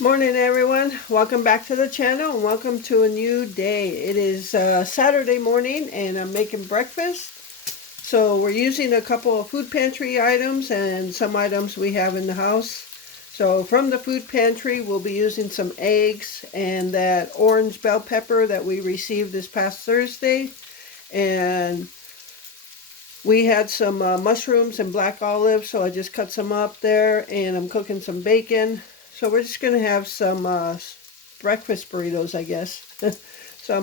Morning everyone, welcome back to the channel and welcome to a new day. It is Saturday morning and I'm making breakfast. So we're using a couple of food pantry items and some items we have in the house. So from the food pantry we'll be using some eggs and that orange bell pepper that we received this past Thursday. And we had some mushrooms and black olives, so I just cut some up there, and I'm cooking some bacon. So we're just gonna have some breakfast burritos, I guess. So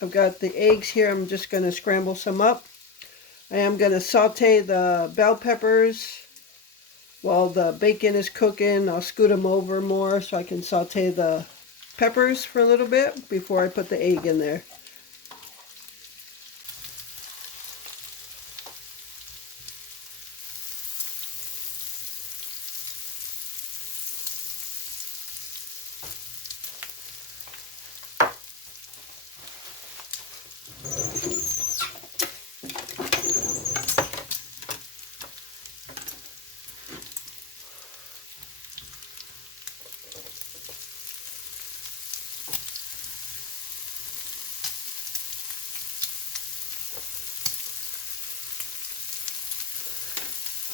I've got the eggs here. I'm just gonna scramble some up. I am gonna saute the bell peppers while the bacon is cooking. I'll scoot them over more so I can saute the peppers for a little bit before I put the egg in there.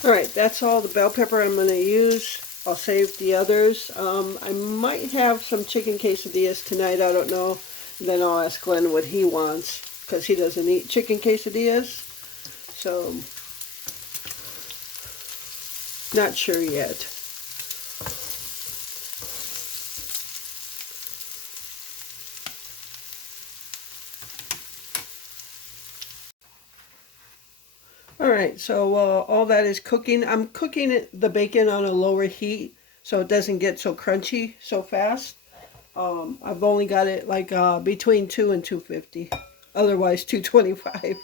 Alright, that's all the bell pepper I'm going to use. I'll save the others. I might have some chicken quesadillas tonight, I don't know. Then I'll ask Glenn what he wants, because he doesn't eat chicken quesadillas. So, not sure yet. Alright, so all that is cooking. I'm cooking the bacon on a lower heat so it doesn't get so crunchy so fast. I've only got it like between 2 and 250. Otherwise 225.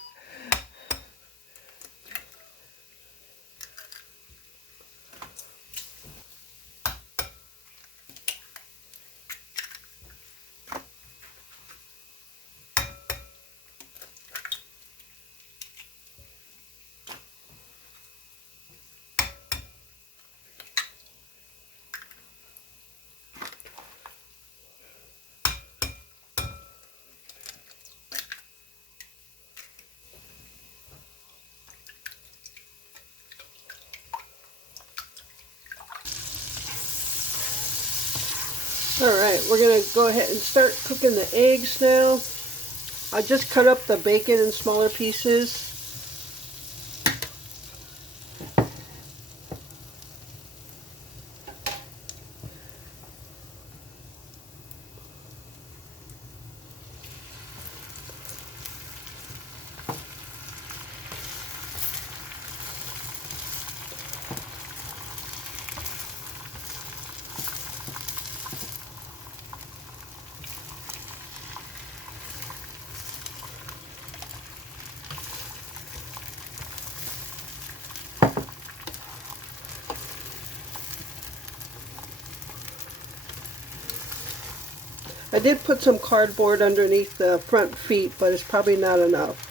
Alright, we're going to go ahead and start cooking the eggs now. I just cut up the bacon in smaller pieces. I did put some cardboard underneath the front feet, but it's probably not enough.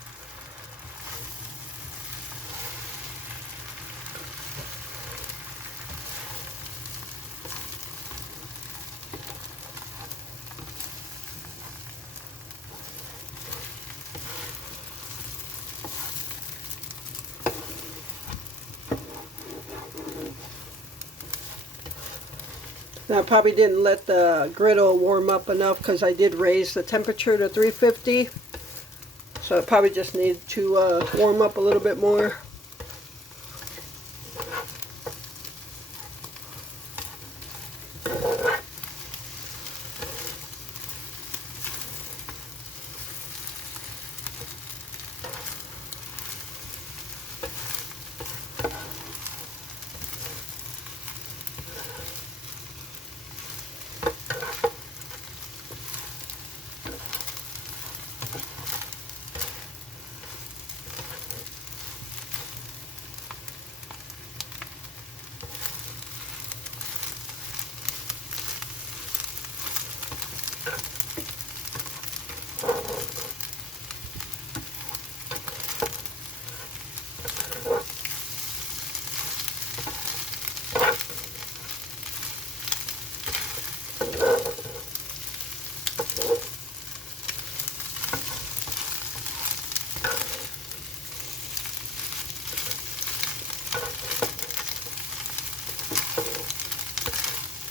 And I probably didn't let the griddle warm up enough because I did raise the temperature to 350. So it probably just needed to warm up a little bit more.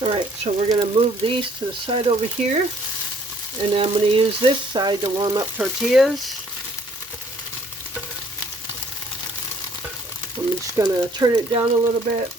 Alright, so we're going to move these to the side over here. And I'm going to use this side to warm up tortillas. I'm just going to turn it down a little bit.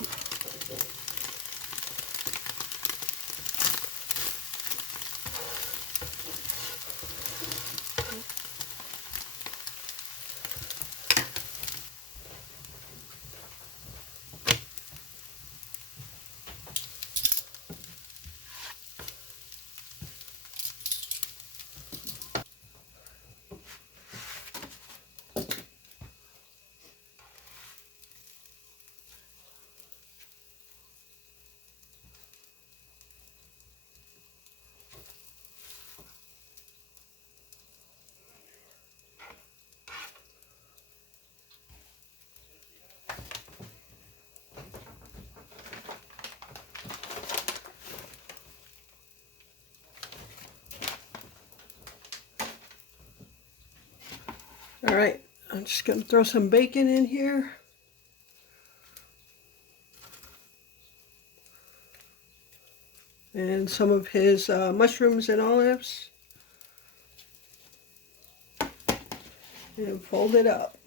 Alright, I'm just going to throw some bacon in here. And some of his mushrooms and olives. And fold it up.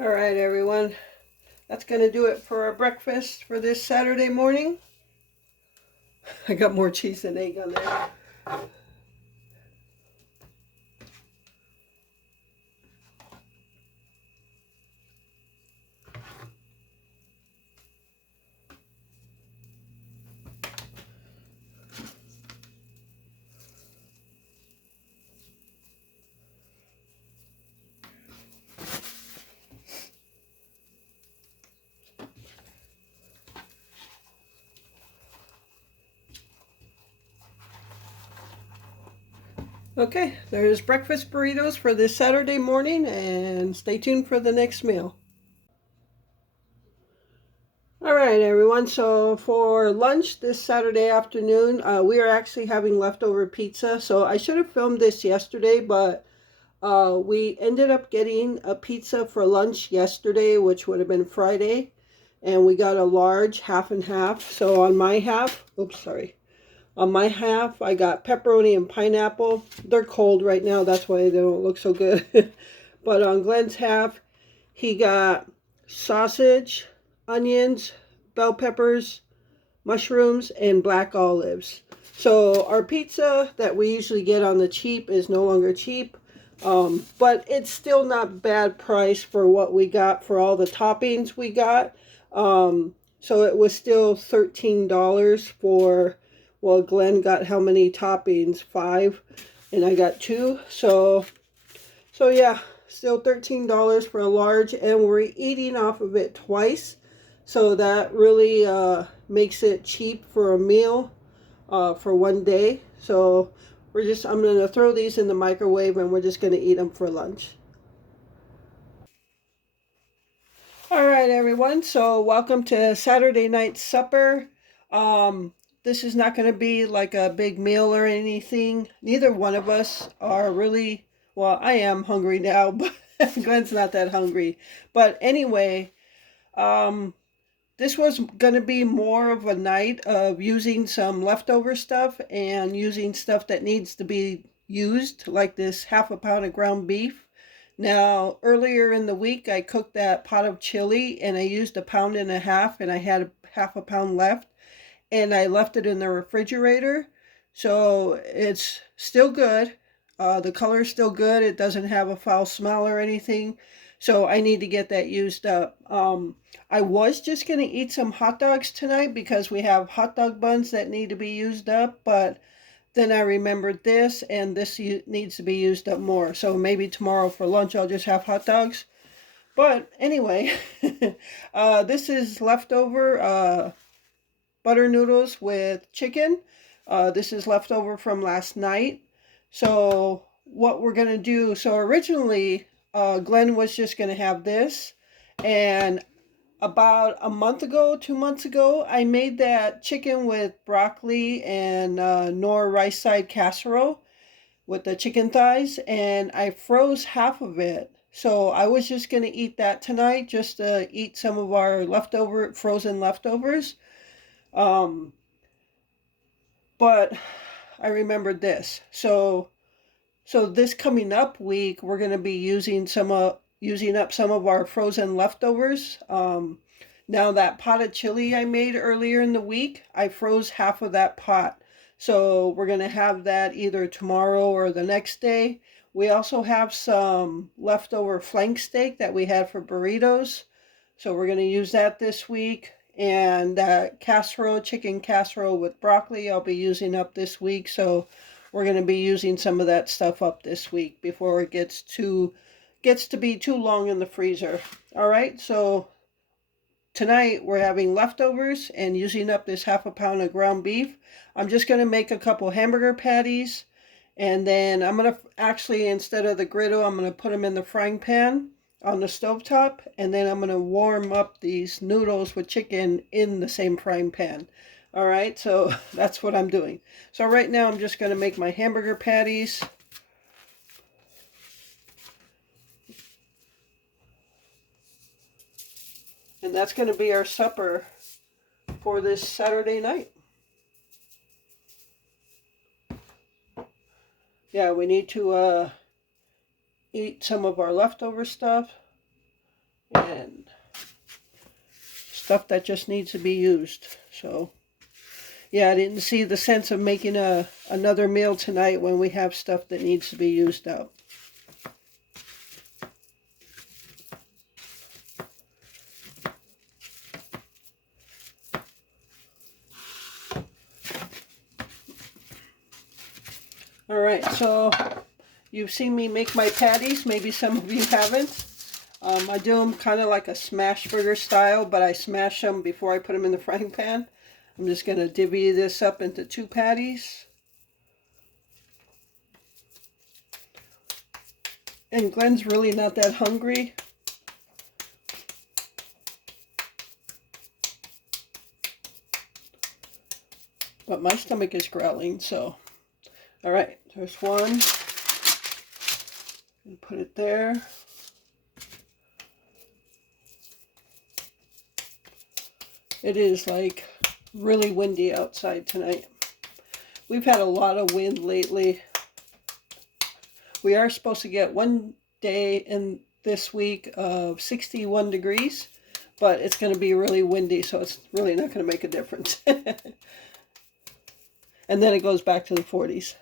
Alright everyone, that's going to do it for our breakfast for this Saturday morning. I got more cheese than egg on there. Okay, there's breakfast burritos for this Saturday morning, and stay tuned for the next meal. All right, everyone, so for lunch this Saturday afternoon, we are actually having leftover pizza. So I should have filmed this yesterday, but we ended up getting a pizza for lunch yesterday, which would have been Friday, and we got a large half and half. So on my half, oops, sorry. On my half, I got pepperoni and pineapple. They're cold right now, that's why they don't look so good. But on Glenn's half, he got sausage, onions, bell peppers, mushrooms, and black olives. So our pizza that we usually get on the cheap is no longer cheap. But it's still not bad price for what we got for all the toppings we got. So it was still $13 for, well, Glenn got how many toppings? 5, and I got 2. So yeah, still $13 for a large, and we're eating off of it twice. So that really makes it cheap for a meal for one day. So I'm going to throw these in the microwave, and we're just going to eat them for lunch. All right, everyone. So welcome to Saturday night supper. This is not going to be like a big meal or anything. Neither one of us are really, well, I am hungry now, but Glenn's not that hungry. But anyway, this was going to be more of a night of using some leftover stuff and using stuff that needs to be used, like this half a pound of ground beef. Now, earlier in the week, I cooked that pot of chili and I used 1.5 pounds, and I had half a pound left, and I left it in the refrigerator. So it's still good. The color's still good. It doesn't have a foul smell or anything. So I need to get that used up. I was just going to eat some hot dogs tonight because we have hot dog buns that need to be used up, but then I remembered this, and this needs to be used up more. So maybe tomorrow for lunch I'll just have hot dogs. But anyway, this is leftover butter noodles with chicken. This is leftover from last night. So what we're going to do, so originally Glenn was just going to have this, and about a month ago, 2 months ago, I made that chicken with broccoli and nor rice side casserole with the chicken thighs, and I froze half of it. So I was just going to eat that tonight, just to eat some of our leftover frozen leftovers. Um, but I remembered this. So this coming up week, we're going to be using up some of our frozen leftovers. Now that pot of chili I made earlier in the week, I froze half of that pot. So we're going to have that either tomorrow or the next day. We also have some leftover flank steak that we had for burritos. So we're going to use that this week. And casserole, chicken casserole with broccoli, I'll be using up this week. So we're going to be using some of that stuff up this week before it gets to be too long in the freezer. All right, so tonight we're having leftovers and using up this half a pound of ground beef. I'm just going to make a couple hamburger patties, and then I'm going to actually, instead of the griddle, I'm going to put them in the frying pan on the stovetop, and then I'm going to warm up these noodles with chicken in the same frying pan. All right, so that's what I'm doing. So right now I'm just going to make my hamburger patties. And that's going to be our supper for this Saturday night. Yeah, we need to eat some of our leftover stuff and stuff that just needs to be used. So yeah, I didn't see the sense of making another meal tonight when we have stuff that needs to be used up. All right, so you've seen me make my patties. Maybe some of you haven't. I do them kind of like a smash burger style, but I smash them before I put them in the frying pan. I'm just going to divvy this up into 2 patties. And Glenn's really not that hungry. But my stomach is growling, so. All right, there's one. And put it there. It is like really windy outside tonight. We've had a lot of wind lately. We are supposed to get one day in this week of 61 degrees, but it's going to be really windy, so it's really not going to make a difference. And then it goes back to the 40s.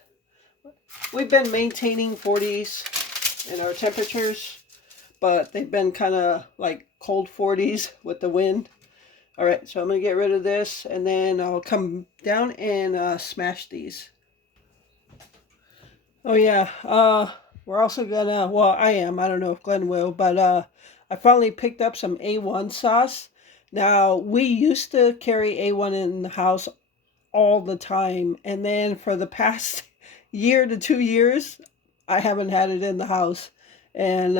We've been maintaining 40s in our temperatures, but they've been kind of like cold 40s with the wind. All right, so I'm going to get rid of this, and then I'll come down and smash these. Oh, yeah. We're also going to, well, I am. I don't know if Glenn will, but I finally picked up some A1 sauce. Now, we used to carry A1 in the house all the time, and then for the past year to 2 years, I haven't had it in the house. And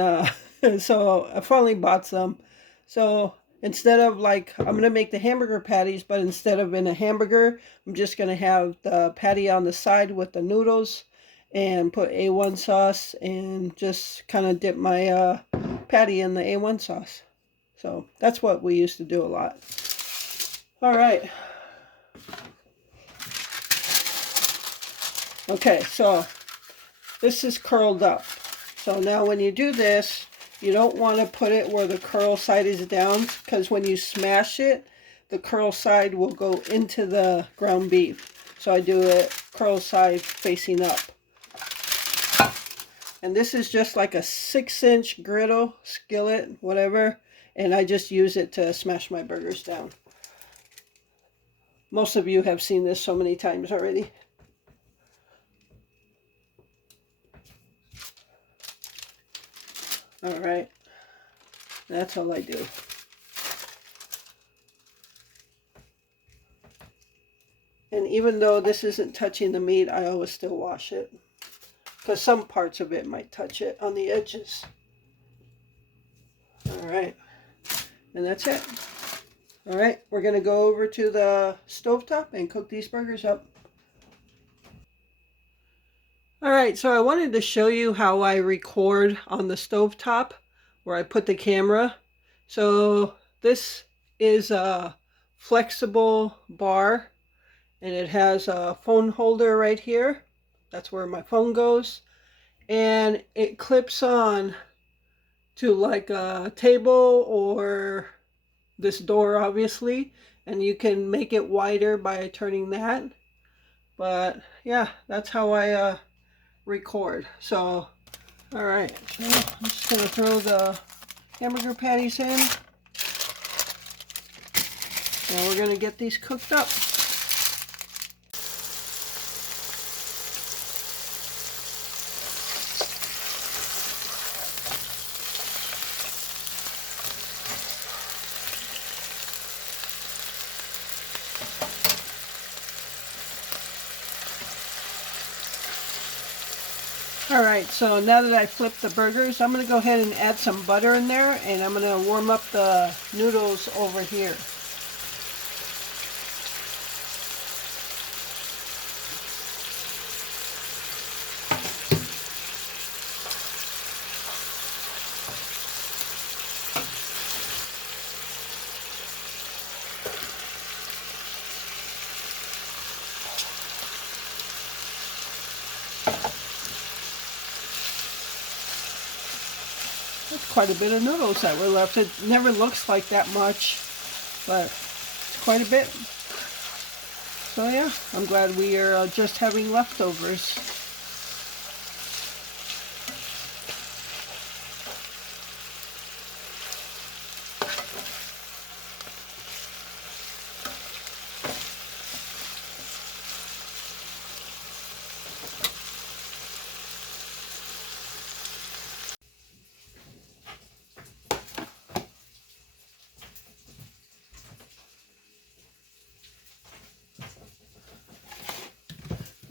so I finally bought some. So instead of like, I'm going to make the hamburger patties, but instead of in a hamburger, I'm just going to have the patty on the side with the noodles and put A1 sauce and just kind of dip my patty in the A1 sauce. So that's what we used to do a lot. All right. Okay, so this is curled up. So now when you do this, you don't want to put it where the curl side is down, because when you smash it, the curl side will go into the ground beef. So I do it curl side facing up. And this is just like a 6-inch griddle, skillet, whatever. And I just use it to smash my burgers down. Most of you have seen this so many times already. All right. That's all I do. And even though this isn't touching the meat, I always still wash it, because some parts of it might touch it on the edges. All right. And that's it. All right, we're going to go over to the stovetop and cook these burgers up. All right, so I wanted to show you how I record on the stovetop where I put the camera. So this is a flexible bar and it has a phone holder right here. That's where my phone goes. And it clips on to like a table or this door, obviously. And you can make it wider by turning that. But yeah, that's how I record. So, all right. So I'm just going to throw the hamburger patties in. And we're going to get these cooked up. All right, so now that I flipped the burgers, I'm going to go ahead and add some butter in there, and I'm going to warm up the noodles over here. That's quite a bit of noodles that were left. It never looks like that much, but it's quite a bit. So yeah, I'm glad we are just having leftovers.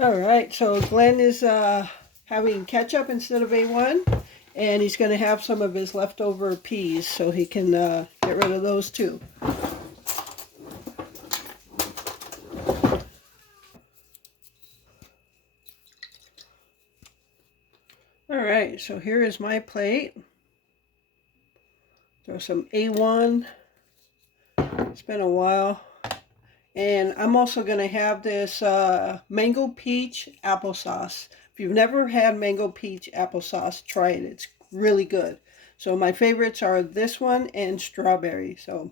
All right, so Glenn is having ketchup instead of A1, and he's going to have some of his leftover peas so he can get rid of those too. All right, so here is my plate. Throw some A1. It's been a while. And I'm also going to have this mango peach applesauce. If you've never had mango peach applesauce, try it. It's really good. So my favorites are this one and strawberry. So,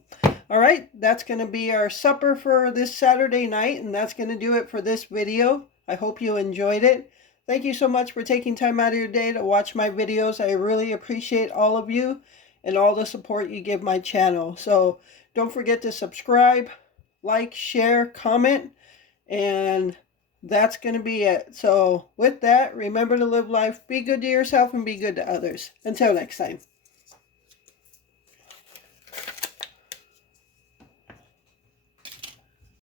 all right, that's going to be our supper for this Saturday night. And that's going to do it for this video. I hope you enjoyed it. Thank you so much for taking time out of your day to watch my videos. I really appreciate all of you and all the support you give my channel. So don't forget to subscribe, like, share, comment, and that's going to be it. So with that, remember to live life, be good to yourself, and be good to others. Until next time.